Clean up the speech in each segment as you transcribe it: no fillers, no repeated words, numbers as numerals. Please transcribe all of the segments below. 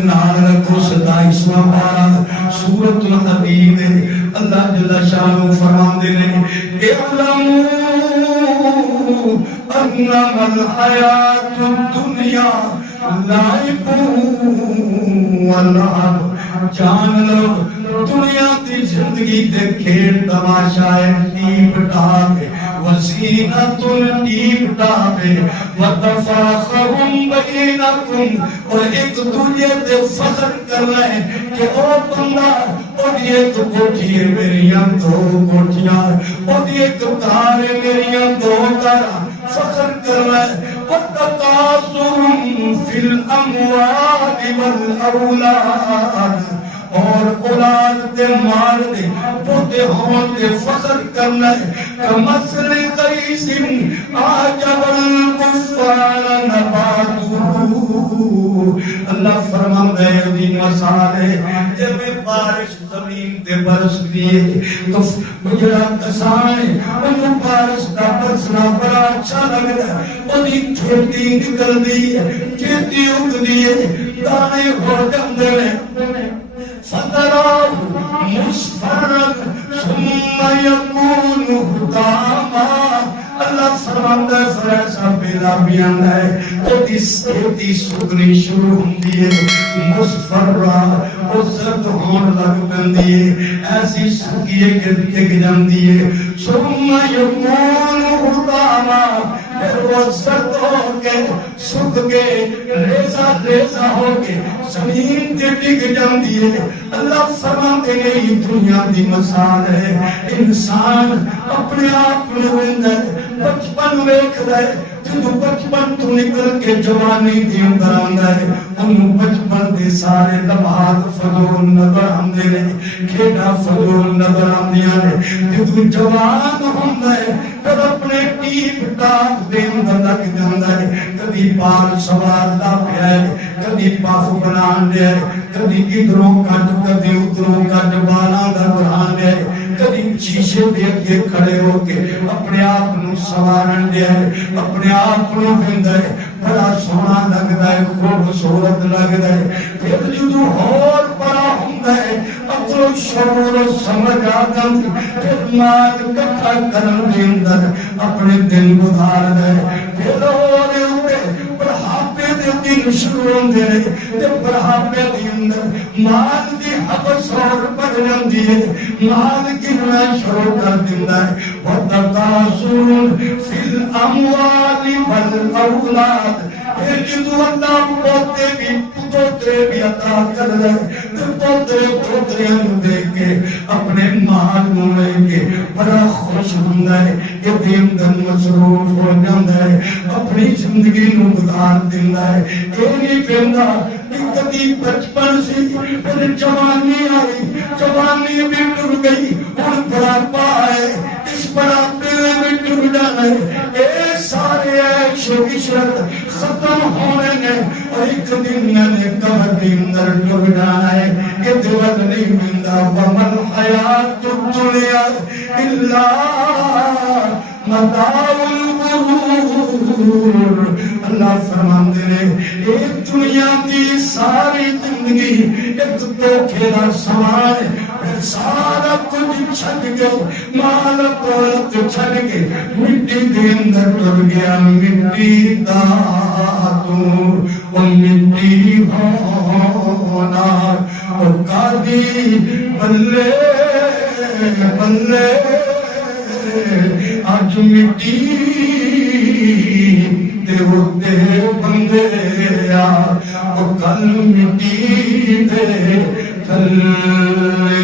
نال رکھو 27واں پارہ سورۃ الحدید اللہ جل شانہ فرماندے نے اعلموا انما الحیات الدنیا لعب ولعب جان لو دنیا دی زندگی دے کھیل تماشا ہے ٹیپ ٹاپ وزینت ٹیپ ٹاپ وتفاخرون بینکم اور ایک دوسرے تے فخر کرنا ہے کہ او بندہ اور یہ تو کوٹھی ہے میریاں دو کوٹھیاں اور یہ تو کار ہے میریاں دو کار فخر کرنا ہے وتکاثر فی الاموال والاولاد اور اولاد دے مال دے پوتے ہون دے فخر کرنا ہے کمثل غیث اعجب الکفار نباتہ اللہ فرماندے ہے دی مثال ہے جب بارش زمین تے برستی ہے تو جڑا کسان ہے انہوں بارش دا برسنا بڑا اچھا لگتا ہے انہی کھیتی نکلدی ہے کھیتی اگدی ہے دانے ہو جاندے ہیں فتراه مصفرا ثم يكون حطاما اللہ فرماتا ہے فریسا پیدا بیان ہے تو اس کھیتی سگنی شروع ہوندی ہے مصفرہ وہ زرد ہون لگ بندی ہے ایسی سگیے کہ جاندی ہے ثم يكون حطاما پھر وہ زرد ہو کے سگ کے ریزہ ریزہ ہو کے زمین تے ڈگ جاندی ہے اللہ فرماتے ہیں یہ دنیا دی مثال ہے انسان اپنے آپ میں ویندہ ہے بچپن ویکھدا ہے جدو بچپن تو نکل کے جوانی دی اندر آندا ہے انہوں بچپن دے سارے لمحات فضول نظر آندے نے کھیڈا فضول نظر آندیاں نے جدو جوان ہوندا ہے پھر اپنے ٹیپ ٹاپ دے اندر لگ جاندا ہے کبھی بال سوار دا پیا ہے کبھی پاف بنان دے کبھی ادھروں کٹ کبھی ادھروں کٹ بالاں دا بنان دے کبھی شیشے دے اگے کھڑے ہو کے اپنے آپ نو سوارن دے اپنے آپ نو ویندا ہے بڑا سونا لگدا ہے خوبصورت لگدا ہے پھر جدوں اور بڑا ہوندا ہے عقل و شعور و سمجھ آدم پھر مال کٹھا کرن دے اندر اپنے دل گزاردا ہے پھر اور بڑھاپے دے دن شروع ہوندے نے تے بڑھاپے دے اندر مال دی حبس اور بڑھ جاندی ہے مال گرنا شروع کر دیندا ہے وتکاثر فی الاموال والاولاد پھر جدو اللہ پوتے بھی عطا کر دے تو پوتے دیکھ کے اپنے مال نو لے کے بڑا خوش ہوندا ہے یہ دین دن مصروف ہو جاندا ہے اپنی زندگی نو گزار دیندا ہے اے نہیں پیندا کبھی بچپن سے پھر جوانی آئی جوانی بھی ٹر گئی ہن بڑھاپا ہے اس بڑھاپے میں بھی ٹر جانا ہے اے سارے عیش و عشرت ختم ہونے نے اور ایک دن نے قبر کے اندر ٹر جانا ہے کہ دیوال نہیں ملتا ومن حیات الدنیا الا متاع الغرور اللہ فرماندے نے ایک دنیا کی ساری زندگی ایک دھوکے دا سامان ہے پھر سارا کچھ چھڈ کے مال دولت چھڈ کے مٹی دے اندر ٹر گیا مٹی دا تو مٹی ہونا اور قاضی بلے بلے آج مٹی دے ہوتے بندے اور کل مٹی دے تھلے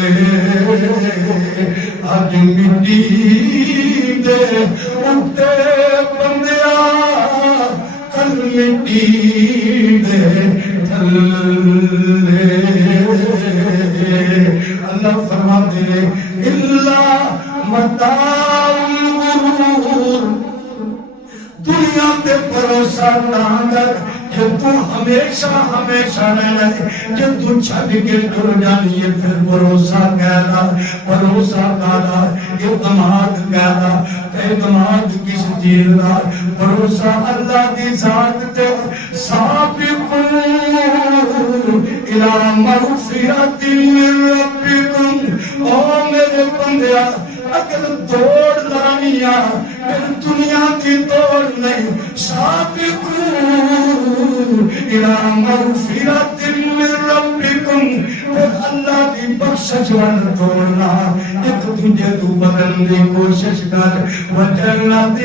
آج مٹی دے ہوتے بندے کل مٹی دے تھلے اللہ فرماتے ہیں الا متاع الغرور دنیا تے بھروسہ نہ کر کہ تو ہمیشہ ہمیشہ رہنا ہے کہ تو چھڑ کے ٹر جانی ہے پھر بھروسہ کہنا بھروسہ کہنا اعتماد کہنا اعتماد کس چیز کا بھروسہ اللہ کی ذات تے سابقون الى مغفرۃ من ربکم، او میرے بندیا اگر دوڑ لانیاں پھر دنیا کی دوڑ نہیں، سابقو الى مغفرۃ من ربکم، پھر اللہ کی بخشش وال دوڑنا، ایک تجھے تو بدلنے کی کوشش کر، وجنت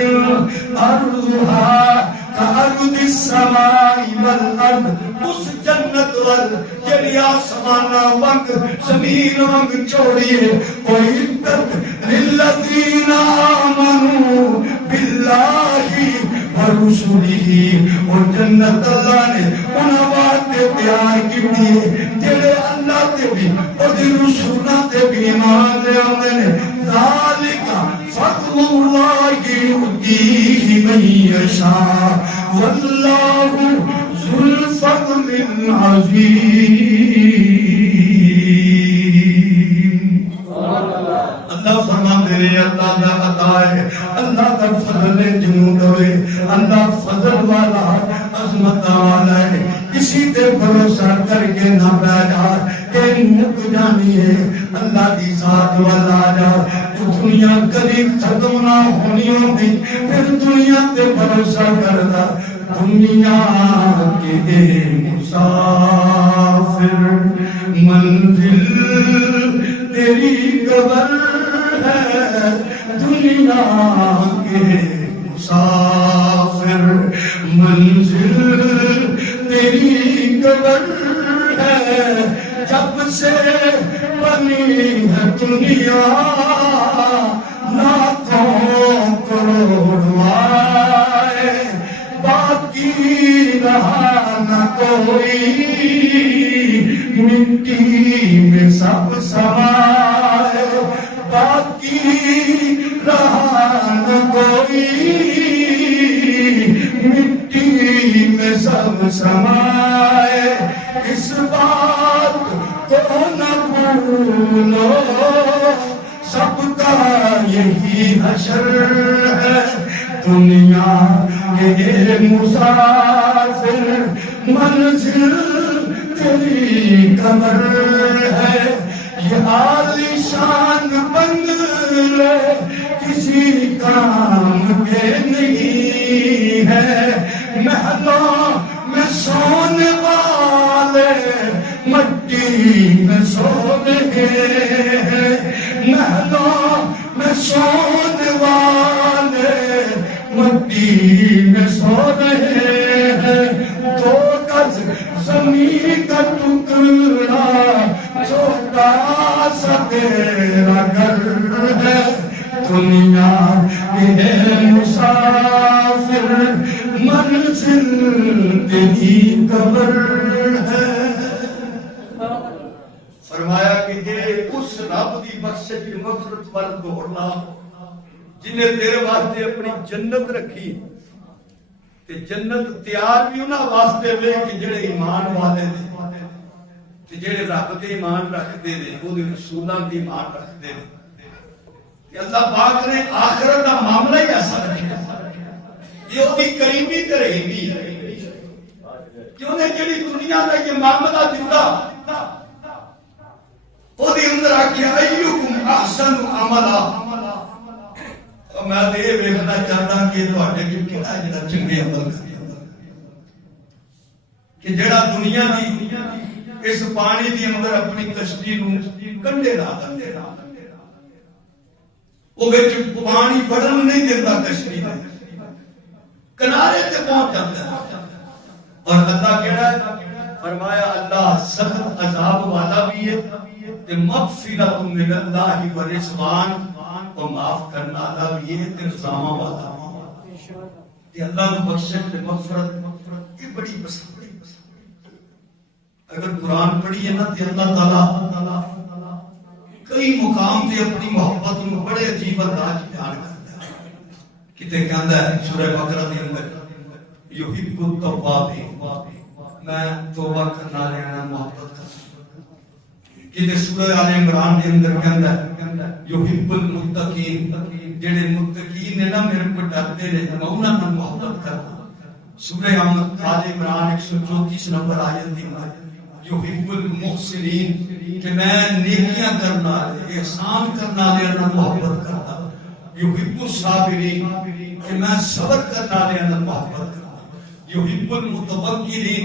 ارضھا کارض السماء والارض، اس جنت وال جڑی آسمان وانگ زمین وانگ چوڑی ہے، اعدت للذین آمنوا باللہ ورسلہ، اور جنت اللہ نے انہاں واسطے تیار کی جڑے اللہ تے بھی اور رسولاں تے بھی ایمان لے آندے نے، ذالک فضل اللہ یؤتیہ من یشاء واللہ ذو الفضل العظیم۔ اللہ فرماندے نے اللہ دا عطا ہے، اللہ دا فضل ہے جنوں دوے، اللہ فضل والا عظمت والا ہے، کسی تے بھروسہ کر کے نہ بیٹھ جا کہ مک جانی ہے، اللہ دی ذات والا جا، دنیا کبھی ختم نہ ہونی ہوتی، پھر دنیا تے بھروسہ کردا، دنیا کے مسافر منزل تیری قبر ہے، دنیا کے مسافر منزل تیری قبر ہے، جب سے بنی ہے دنیا لاکھوں کروڑ آئے، باقی رہا نہ کوئی، مٹی میں سب سمائے، باقی رہا نہ کوئی، مٹی میں سب سمائے، اس بات کو نہ بھولو، سب کا یہی حشر ہے، دنیا کے مسافر منزل تیری قبر ہے، یہ عالیشان بنگلے کسی کام کے نہیں ہے، محلوں میں سونے والے مٹی میں سو رہے ہیں، محلوں میں سونے والے مٹی میں سو رہے ہیں، دو گز زمین کا ٹکڑا چھوٹا سا تیرا گھر ہے، دنیا کے مسافر منزل تیری قبر ہے۔ فرمایا کہ یہ اس رب دی بخشش کی مغفرت وال دوڑنا جنہیں تیرے واسطے اپنی جنت رکھی، تے جنت تیار بھی انہاں واسطے وے کہ جڑے ایمان والے نے، تے جڑے رب تے ایمان رکھتے نے، وہ رسولاں تے ایمان رکھتے نے، کہ اللہ پاک نے آخرت دا معاملہ ہی ایسا رکھا، یہ وہ کریمی تے رحیمی ہے کہ انہیں جڑی دنیا دا یہ معاملہ دیتا وہ دی اندر آکھیا ایوکم احسن عملا، میں تو یہ دیکھنا چاہتا کہ تواڈے وچ کیڑا جڑا چنگے عمل کردا، کہ جڑا دنیا دی اس پانی دی اندر اپنی کشتی نوں کنڈے لا دے، وہ وچ پانی وڑن نہیں دیندا، کشتی دے کنارے تے پہنچ جاندا ہے، اور اللہ کیڑا ہے؟ فرمایا اللہ سخت عذاب والا بھی ہے تے مغفرۃ من اللہ و رضوان، کو معاف کرنا والا بھی ہے تے رضامہ والا تے اللہ کی بخشش تے مغفرت یہ بڑی پسند۔ اگر قرآن پڑھی ہے نا تے اللہ تعالی کئی مقام تے اپنی محبت کو بڑے عجیب انداز بیان کرتا ہے، کتے کہندا ہے سورہ بقرہ کے اندر یحب التوابین، میں توبہ کرنا لینا محبت کرتا، کتے سورہ آل عمران کے اندر کہندا ہے یحب المتقین، جڑے متقین نے نا میرے کو ڈرتے نے میں انہاں نال محبت کرتا، سورہ آل عمران 134 نمبر آیت دی یحب المحسنین کہ میں نیکیاں کرنا والے احسان کرنا والے نال محبت کرتا. یحب الصابرین کہ میں صبر کرنا والے نال محبت کرتا. یحب المتوکلین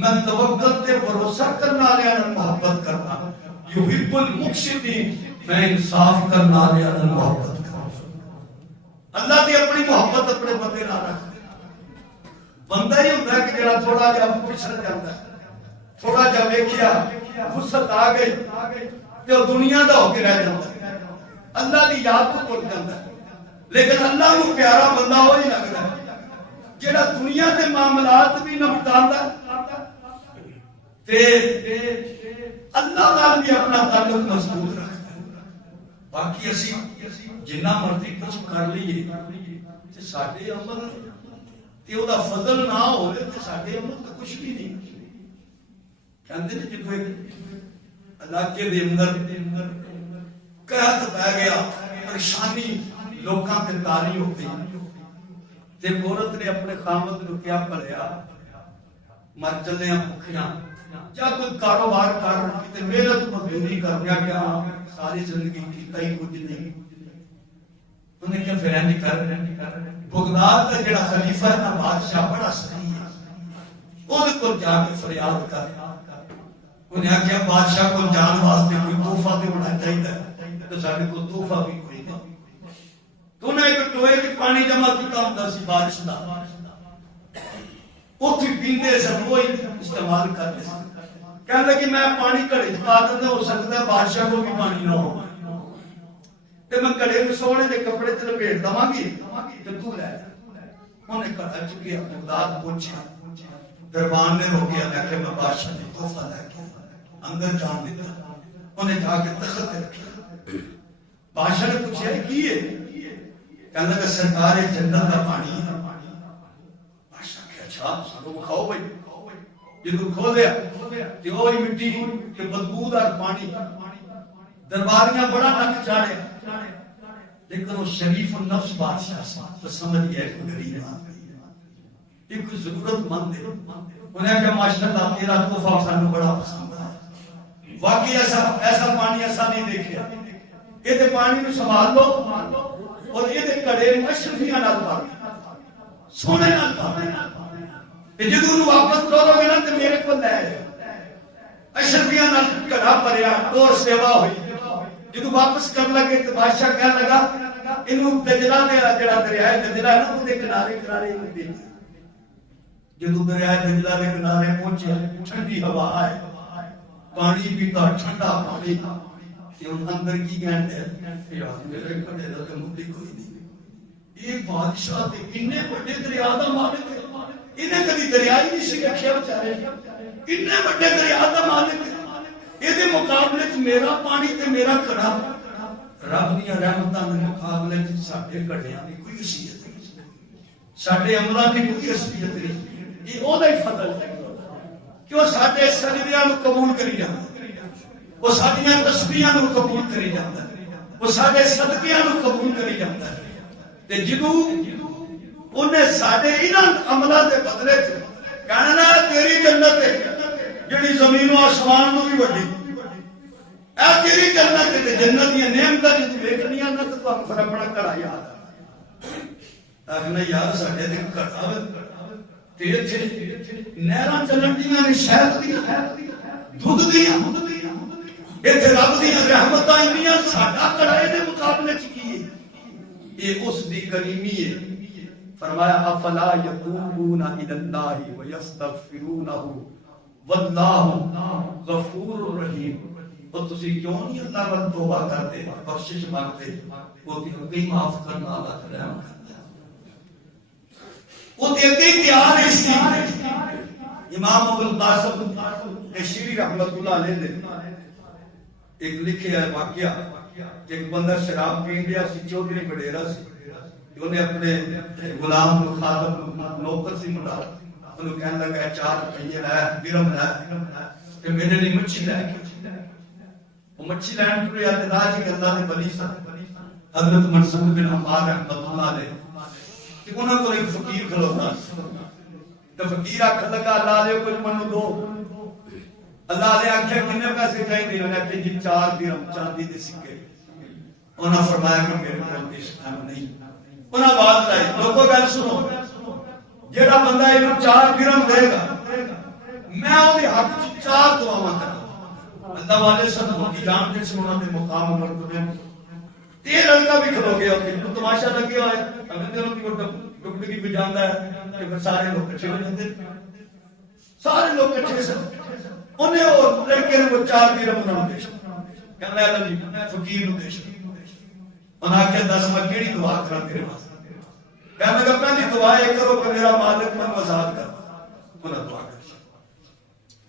میں توکل تے بھروسہ کرنا والے نال محبت کرتا. یحب المقسطین میں انصاف کرنا والے نال محبت کرتا. اللہ دی اپنی محبت اپنے بندے نال رکھ. بندہ ہی ہوتا ہے کہ جڑا تھوڑا جہا پچھڑ جاتا ہے, تھوڑا جہا ویکھیا فرصت آ گئی تے وہ دنیا دا ہو کے رہ جاتا ہے, اللہ دی یاد تو بھول جاتا ہے. لیکن اللہ کو پیارا بندہ وہی لگتا ہے جڑا دنیا دے معاملات بھی نپٹاندا تے اللہ نال بھی اپنا تعلق مضبوط رکھتا ہے. باقی اسی جنہ مرضی کچھ کر لیے تے ساڈے عمل تے او دا فضل نہ ہوے تے ساڈے عمل تے کچھ بھی نہیں. کہندے نے جے کوئی علاقے دے اندر قحط پہ گیا, پریشانی لوکاں تے تاری ہو گئی تے عورت نے اپنے خامد نو کیا پڑھیا مر چلے ہیں بھکھیاں یا کوئی کاروبار کر تے محنت مزدوری کرنیا کیا ساری زندگی کیتا ہی کچھ نہیں. انہیں کیا پھر نہیں کر بغداد کا جڑا خلیفہ ہے نا بادشاہ بڑا سخی ہے, اودے کول جا کے فریاد کر. انہیں آخیا بادشاہ کو جان واسطے کوئی تحفہ تے ہونا چاہیے تو سارے کو تحفہ بھی کوئی نہیں. تو نے ایک ٹوئے وچ پانی جمع کیتا ہوندا سی بارش دا, اوتھے پیندے سن وہی استعمال کرتے سن. کہنے لگے میں پانی گھڑے چ پا دیندا, ہو سکتا ہے بادشاہ کو بھی پانی نہ ہو تے میں گھڑے نوں سونے دے کپڑے تے لپیٹ دواں گی تے تو لے جا. انہیں گھڑا چکیا بغداد پہنچیا, دربان نے روکیا, کہ میں بادشاہ نے تحفہ لے کے اندر جان دیتا. انہیں جا کے تخت رکھا. بادشاہ نے پوچھا کی ہے؟ کہنے لگا سرکار جنت کا پانی ہے. بادشاہ کہ اچھا سانو کھاؤ بھائی. جدو کھولیا تے وہی مٹی تے بدبودار پانی. درباریاں بڑا نک چاڑیا لیکن وہ شریف النفس بادشاہ سے تو سمجھ گیا کہ غریب آدمی ہے, یہ کوئی ضرورت مند ہے. انہیں کہا ماشاءاللہ تیرا تحفہ سانو بڑا پسند ہے. واقعی ایسا پانی ایسا نہیں دیکھا. یہ پانی کو سنبھال لو اور یہ کڑے اشرفیاں نال پاؤ, سونے نال پاؤ. جدوں واپس ٹورو گے نا تے میرے کو لے اشرفیاں نال کڑا بھریا اور سیوا ہوئی. جدوں واپس کر لگے تے بادشاہ کہنے لگا اینو دجلہ دے جڑا دریا ہے دجلہ نا او دے کنارے کنارے دے. جدوں دریا دجلہ دے کنارے پہنچے ٹھنڈی ہوا آئے, پانی پیتا ٹھنڈا پانی. اندر کی کہتے ہیں یار میرے کڑے دا تے مٹی کوئی نہیں. یہ بادشاہ تے اتنے بڑے دریا دا مالک ہے, انہیں کبھی دریا ہی نہیں سی رکھیا بیچارے. اتنے بڑے دریا دا مالک ہے, یہ مقابلے چ میرا پانی تے میرا کڑا. رب دی رحمتاں دے مقابلے چ ساڈے کڑیاں دی کوئی حیثیت نہیں, ساڈے عملاں دی کوئی حیثیت نہیں. یہ او دا ہی فضل ہے کہ وہ ساڈے سجدیاں نو قبول کری جاندا, وہ ساڈیاں تسبیحاں نو قبول کری جاندا, وہ ساڈے صدقیاں نو قبول کری جاندا. تے جدوں انہیں ساڈے انہاں عملاں دے بدلے چ کہنا تیری جنت ہے جڑی زمین و آسمان نو بھی وڈی, اے تیری جنت ہے. جنت دی نعمتاں جے ویکھنیاں نہ تے تانوں پھر اپنا گھر یاد آکھنا یار ساڈے تے گھر تے ایتھے نہراں چلن دیاں نے شہد دی دودھ دیاں ایتھے رب دی رحمتاں انیاں ساڈا گھر دے مقابلے چ کی ہے. یہ اس دی کریمی ہے. فرمایا افلا یتوبون الی اللہ ویستغفرونہ واللہ غفور رحیم. تو تسی کیوں نہیں اللہ پر توبہ کرتے, بخشش مانگتے؟ وہ کئی معاف کرنا والا رحم کرتا ہے. وہ دیتے تیار ہے اس کی. امام ابو القاسم نشیری رحمت اللہ علیہ نے ایک لکھے ہے واقعہ کہ ایک بندہ شراب پین لیا سی, چودھری وڈیرا سی. انہیں اپنے غلام کو خادم نوکر سی منڈا انہوں کہنے لگا 4 روپیے لائے درم لائے کہ میرے لیے مچھی لائے. وہ مچھی لائن ٹرے آتے راج کے اللہ نے بلی سا حضرت منصور بن عمار رحمت اللہ علیہ کہ انہوں کو ایک فقیر کھلوتا تو فقیر آکھا لگا اللہ علیہ کچھ منو دو. اللہ نے آخیا کتنے پیسے چاہیے؟ انہوں نے آخیا جی 4 درہم چاندی دے سکے. انہوں نے فرمایا کہ میرے کو اس ٹائم نہیں. انہوں نے بات لائی لوگوں گل سنو جیڑا بندہ انہوں 4 درہم دے گا میں وہ حق 4 دعاواں کراں. اللہ والے سب کی جان دے سے انہوں نے مقام مرتبے تے لڑکا بھی کھلو گیا ہوتے ہیں تماشا لگے ہوئے اگر دنوں کی وہ ڈگڈگی بھی جانتا ہے کہ سارے لوگ کچھے ہو جاتے سارے لوگ کچھے سے انہیں وہ لڑکے نے وہ 4 درہم انہوں نے دیشا کہنا ہے اللہ جی فقیر نو دیشا. انہاں کہ 10 میں کیڑی دعا کرا تیرے واسطے؟ کہنا لگا پہلی دعا یہ کرو کہ میرا مالک من آزاد کر. انہاں دعا کر.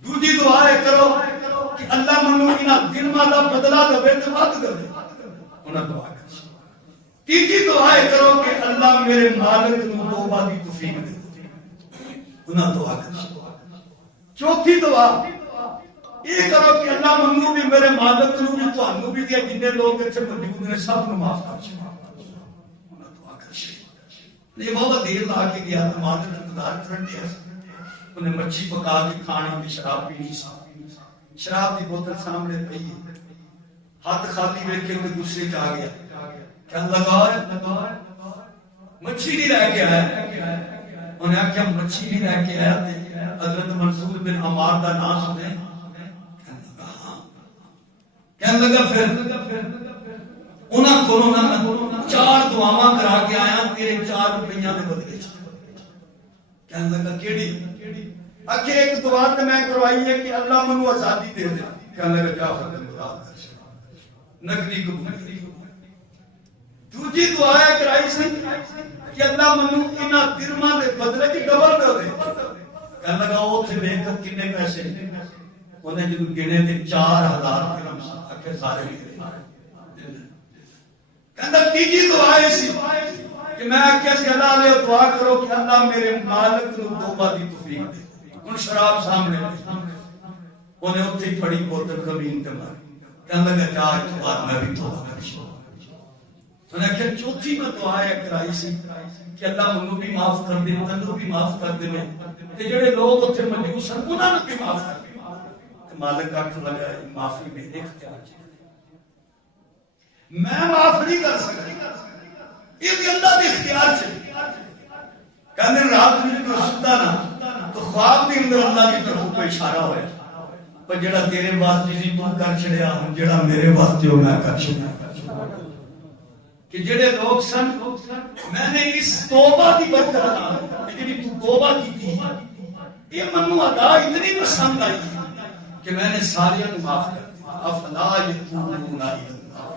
دوسری دعا یہ کرو کہ اللہ منو انہاں دلماں دا بدلہ دے تے ود دے. انہاں دعا کر. تیسری دعا یہ کرو کہ اللہ میرے مالک نو توبہ دی توفیق دے. انہاں دعا کر. چوتھی دعا یہ کرو کہ اللہ منو بھی میرے مالک نو بھی تانوں بھی دے جتنے لوگ اتنے موجود نے سب نو معاف کر. دعا کر. یہ بابا دیر لا کے گیا تو مالک انتظار کرن دیا. انہیں مچھی پکا کے کھانی بھی شراب پینی سی. شراب دی بوتل سامنے پئی ہے. ہاتھ خالی ویکھ کے کوئی غصے چ آ گیا. کہنے لگا مچھی نہیں رہ کے آیا. انہیں آخیا مچھی نہیں رہ کے آیا حضرت منصور بن عمار دا نام سنے. کہنے لگا پھر انہاں کولوں نہ 4 دعاواں کرا کے آیا تیرے 4 روپیاں دے بدلے. کہنے لگا کیڑی؟ آخر ایک دعا تے میں کروائی ہے کہ اللہ منو آزادی دے دے. کہنے لگا جا خدمت مراد نقدی قبول. دوسری دعا ہے کرائی سی کہ اللہ منو انہاں درہماں دے بدلے کی ڈبل کر دے. کہنے لگا اوتھے ویکھ کنے پیسے؟ انہیں جدوں گنے تے 4000 درہم آخر سارے کہندا تیجی دعا ہے سی کہ میں آخیا سی اللہ علیہ دعا کرو کہ اللہ میرے مالک نو توبہ دی توفیق دے. ان شراب سامنے انہیں اتھے ہی پڑی بوتل زمین تے ماری. کہنے لگا جا اس بعد میں بھی توبہ کرش. انہیں آخیا چوتھی میں دعا ہے کرائی سی کہ اللہ منو بھی معاف کر دے تنو بھی معاف کر دے تے جڑے لوگ اتھے موجود سن انہاں نوں بھی معاف کر دے. مالک کا لگا معافی میرے اختیار ہے. میں معاف نہیں کر سکتا یہ اللہ کے اختیار سے. کہنے رات میں جو ستا نا تو خواب کے اندر اللہ کی طرف کوئی اشارہ ہوا پر جڑا تیرے واسطے نہیں تو کر چھڑیا ہوں جڑا میرے واسطے ہو میں کر چھڑیا. کہ جڑے لوگ سن میں نے اس توبہ کی برکت جڑی تو توبہ کی تھی یہ منو ادا اتنی پسند آئی کہ میں نے سارے کو معاف کر دیا. افلا یتوبون الی اللہ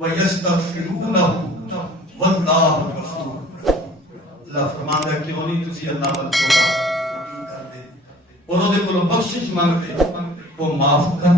ویستغفرونہ واللہ غفور. اللہ فرماندا ہے کیوں نہیں تسی اللہ پر توبہ کر دے اور دے کولوں بخشش مانگ دے وہ معاف کر